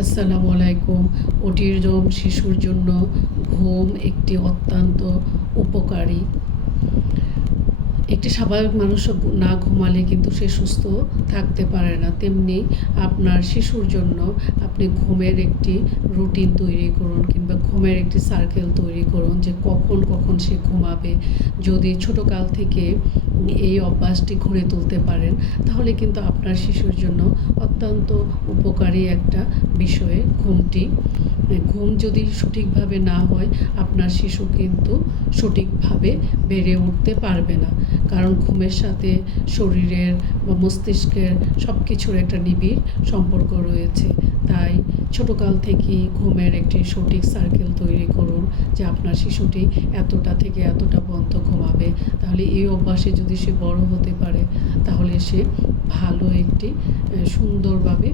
আসসালামু আলাইকুম। অটিজম শিশুর জন্য ঘুম একটি অত্যন্ত উপকারী। একটি স্বাভাবিক মানুষও না ঘুমালে কিন্তু সে সুস্থ থাকতে পারে না। তেমনি আপনার শিশুর জন্য আপনি ঘুমের একটি রুটিন তৈরি করুন কিংবা ঘুমের একটি সার্কেল তৈরি করুন যে কখন সে ঘুমাবে। যদি ছোটোকাল থেকে এই অভ্যাসটি গড়ে তুলতে পারেন তাহলে কিন্তু আপনার শিশুর জন্য অত্যন্ত উপকারী একটা বিষয়ে ঘুমটি। ঘুম যদি সঠিকভাবে না হয় আপনার শিশু কিন্তু সঠিকভাবে বেড়ে উঠতে পারবে না, কারণ ঘুমের সাথে শরীরের বা মস্তিষ্কের সব কিছুর একটা নিবিড় সম্পর্ক রয়েছে। তাই ছোটোকাল থেকেই ঘুমের একটি সঠিক সার্কেল তৈরি করুন যে আপনার শিশুটি এতটা থেকে এতটা পর্যন্ত ঘুমাবে। তাহলে এই অভ্যাসে যদি সে বড় হতে পারে তাহলে সে ভালো একটি সুন্দরভাবে